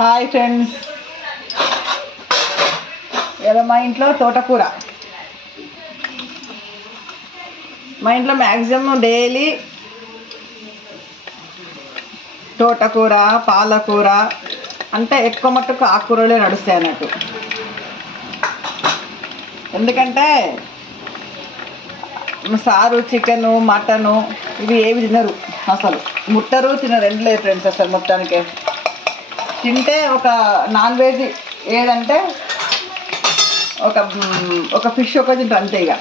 Hi friends, ఇలా మా ఇంట్లో తోటకూర. మా ఇంట్లో మ్యాక్సిమం డైలీ తోటకూర, పాలకూర అంటే ఎక్కువ మట్టుకు ఆకుకూరలే నడుస్తాయి అన్నట్టు. ఎందుకంటే సారు, చికెను, మటను ఇవి ఏవి తినరు, అసలు ముట్టరు, తినరు, ఎండలేదు ఫ్రెండ్స్. అసలు మొత్తానికి తింటే ఒక నాన్ వెజ్ ఏదంటే ఒక ఫిష్ ఒక తింటారు అంతే. ఇక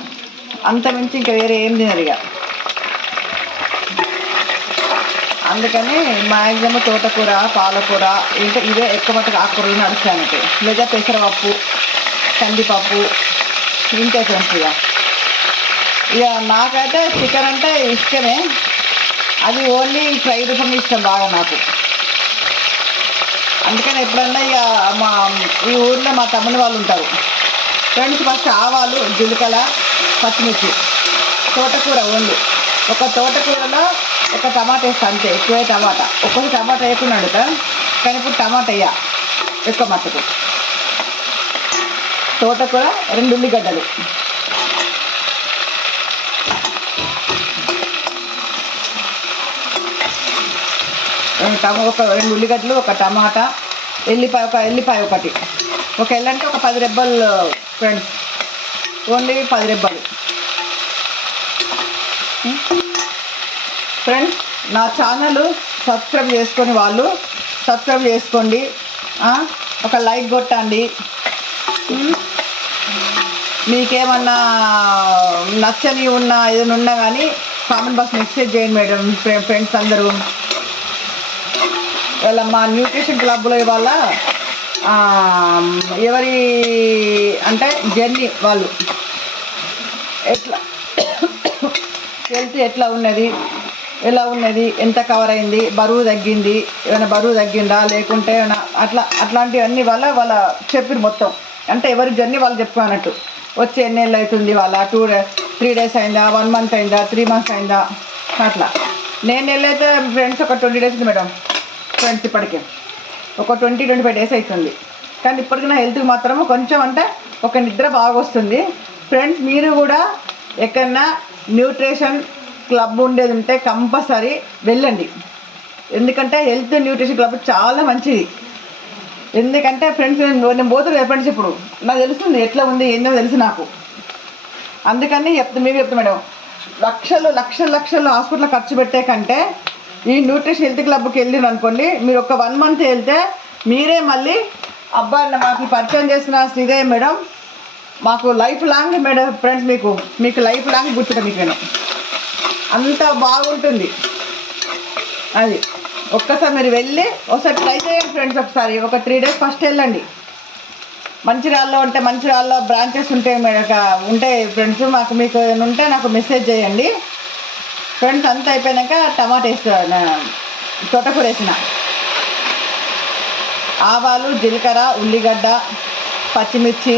అంత మించి ఇంకా వేరే ఏం తినరు ఇక. అందుకని మ్యాక్సిమం తోటకూర, పాలకూర ఇంకా ఇవే ఎక్కువ మట్టుకు ఆకుకూరలు నడుస్తాయి అన్నట్టు. లేదా పెసరపప్పు, కందిపప్పు తింటే ఫ్రెండ్స్. ఇక నాకైతే చికెన్ అంటే ఇష్టమే, అది ఓన్లీ ఫ్రై రూపంగా ఇష్టం బాగా నాకు. అందుకని ఎప్పుడన్నా ఇక ఈ ఊర్లో మా తమ్ముని వాళ్ళు ఉంటారు ఫ్రెండ్స్. ఫస్ట్ ఆవాలు, జీలకర్ర, పచ్చిమిర్చి, తోటకూర ఓన్లీ ఒక తోటకూరలో ఒక టమాటా వేస్తా అంతే. ఎక్కువే టమాటా, ఒక్కొక్క టమాటా వేయకుండా వండుతా, కానీ ఇప్పుడు టమాటా వేయ ఎక్కువ మట్టుకు. తోటకూర, 2 ఉల్లిగడ్డలు, ఒక 2 ఉల్లిగడ్డలు, ఒక టమాటా, ఎల్లిపాయ ఒకటి. ఒక ఎల్లంటే ఒక 10 రెబ్బలు ఫ్రెండ్స్, ఓన్లీ 10 రెబ్బలు. ఫ్రెండ్స్, నా ఛానల్ సబ్స్క్రైబ్ చేసుకొని వాళ్ళు సబ్స్క్రైబ్ చేసుకోండి, ఒక లైక్ కొట్టండి. మీకేమన్నా నచ్చని ఉన్నా ఏదైనా ఉన్నా కానీ కామెంట్ బాక్స్ మెసేజ్ చేయండి మేడం. ఫ్రెండ్స్ అందరూ వాళ్ళ మా న్యూట్రిషన్ క్లబ్లో ఇవాళ ఎవరి అంటే జర్నీ వాళ్ళు ఎట్లా హెల్త్ ఎట్లా ఉన్నది, ఎలా ఉన్నది, ఎంత కవర్ అయింది, బరువు తగ్గింది, ఏమైనా బరువు తగ్గిందా లేకుంటే ఏమైనా అట్లాంటివన్నీ వాళ్ళ చెప్పిన మొత్తం. అంటే ఎవరి జర్నీ వాళ్ళు చెప్పుకున్నట్టు. వచ్చి ఎన్ని నెలలు అవుతుంది, వాళ్ళ 3 days అయిందా, 1 month అయిందా, 3 months అయిందా, అట్లా. నేను నెలైతే ఫ్రెండ్స్ ఒక 20 days ఉంది మేడం ఫ్రెండ్స్. ఇప్పటికే ఒక 20-25 days అవుతుంది. కానీ ఇప్పటికీ నా హెల్త్కి మాత్రం కొంచెం అంటే ఒక నిద్ర బాగా వస్తుంది ఫ్రెండ్స్. మీరు కూడా ఎక్కడన్నా న్యూట్రిషన్ క్లబ్ ఉండేది ఉంటే కంపల్సరీ వెళ్ళండి. ఎందుకంటే హెల్త్ న్యూట్రిషన్ క్లబ్ చాలా మంచిది. ఎందుకంటే ఫ్రెండ్స్ నేను పోతుంది ఫ్రెండ్స్. ఇప్పుడు నాకు తెలుస్తుంది ఎట్లా ఉంది ఏందో తెలుసు నాకు. అందుకని మీకు చెప్తా మేడం, లక్షలు హాస్పిటల్ ఖర్చు పెట్టే కంటే ఈ న్యూట్రిషన్ హెల్త్ క్లబ్కి వెళ్ళిన అనుకోండి, మీరు ఒక 1 month వెళ్తే మీరే మళ్ళీ అబ్బా మాకు పరిచయం చేసిన శ్రీదేవి మేడం మాకు లైఫ్ లాంగ్ మేడం ఫ్రెండ్స్, మీకు లైఫ్ లాంగ్ గుర్తుగా మీకు అంత బాగుంటుంది. అది ఒక్కసారి మీరు వెళ్ళి ఒకసారి ట్రై చేయండి ఫ్రెండ్స్. ఒకసారి ఒక 3 days ఫస్ట్ వెళ్ళండి. మంచిర్యాలలో బ్రాంచెస్ ఉంటాయి ఫ్రెండ్స్. మీకు ఉంటే నాకు మెసేజ్ చేయండి ఫ్రెండ్స్. అంతా అయిపోయాక టమాటా వేస్తా, తోటకూర వేసిన, ఆవాలు, జీలకర్ర, ఉల్లిగడ్డ, పచ్చిమిర్చి,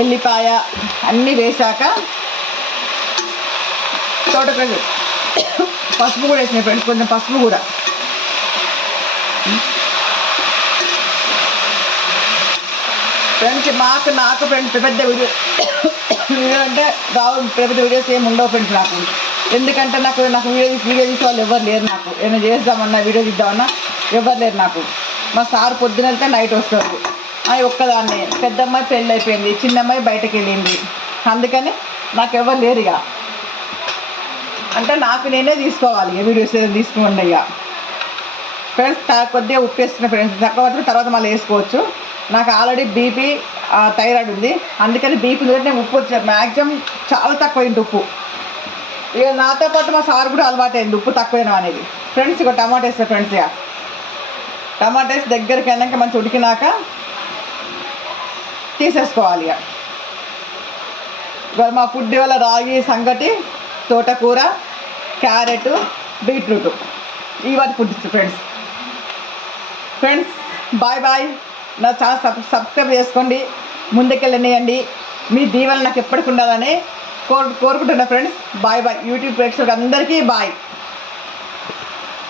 ఎల్లిపాయ అన్నీ వేసాక తోటకూర, పసుపు కూడా వేసినాయి ఫ్రెండ్స్, కొంచెం పసుపు కూడా. ఫ్రెండ్స్ నాకు ఫ్రెండ్స్ పెద్ద వీడియో అంటే పెద్ద వీడియోస్ ఏమి ఉండవు ఫ్రెండ్స్ నాకు. ఎందుకంటే నాకు వీడియో తీసే వాళ్ళు ఎవరు లేరు నాకు. ఏమైనా చేద్దామన్నా వీడియో తీద్దామన్నా ఎవరు లేరు నాకు. మా సార్ పొద్దున వెళ్తే నైట్ వస్తారు. ఒక్కదాన్ని, పెద్ద అమ్మాయి పెళ్ళి అయిపోయింది, చిన్న అమ్మాయి బయటకు వెళ్ళింది. అందుకని నాకు ఎవరు లేరు ఇక. అంటే నాకు నేనే తీసుకోవాలి ఇక వీడియోస్ ఏదైనా తీసుకోండి ఇక ఫ్రెండ్స్. కొద్దిగా ఉప్పు వేస్తున్న ఫ్రెండ్స్, తక్కువ తర్వాత మళ్ళీ వేసుకోవచ్చు. నాకు ఆల్రెడీ బీపీ, థైరాయిడ్ ఉంది. అందుకని బీపీ నేను ఉప్పు మ్యాక్సిమం చాలా తక్కువ అయింది ఉప్పు. ఇక నాతో పాటు మా సార్ కూడా అలవాటు అయింది ఉప్పు తక్కువైనా అనేది ఫ్రెండ్స్. ఇక టమాటా వేస్తా ఫ్రెండ్స్. ఇక టమాటా వేసి దగ్గరికి వెళ్ళాక మంచి ఉడికినాక తీసేసుకోవాలి. ఇక మా ఫుడ్ వల్ల రాగి సంగటి, తోటకూర, క్యారెట్, బీట్రూట్ ఇవన్నీ ఫుడ్ ఫ్రెండ్స్. బాయ్. నా ఛానల్ సబ్స్క్రైబ్ చేసుకోండి, ముందుకెళ్ళనియండి. మీ దీవెనలు నాకు ఎప్పటికి ఉండాలని కోరుకుంటున్నా ఫ్రెండ్స్. బాయ్. యూట్యూబ్ ప్రేక్షకులకు అందరికీ బాయ్.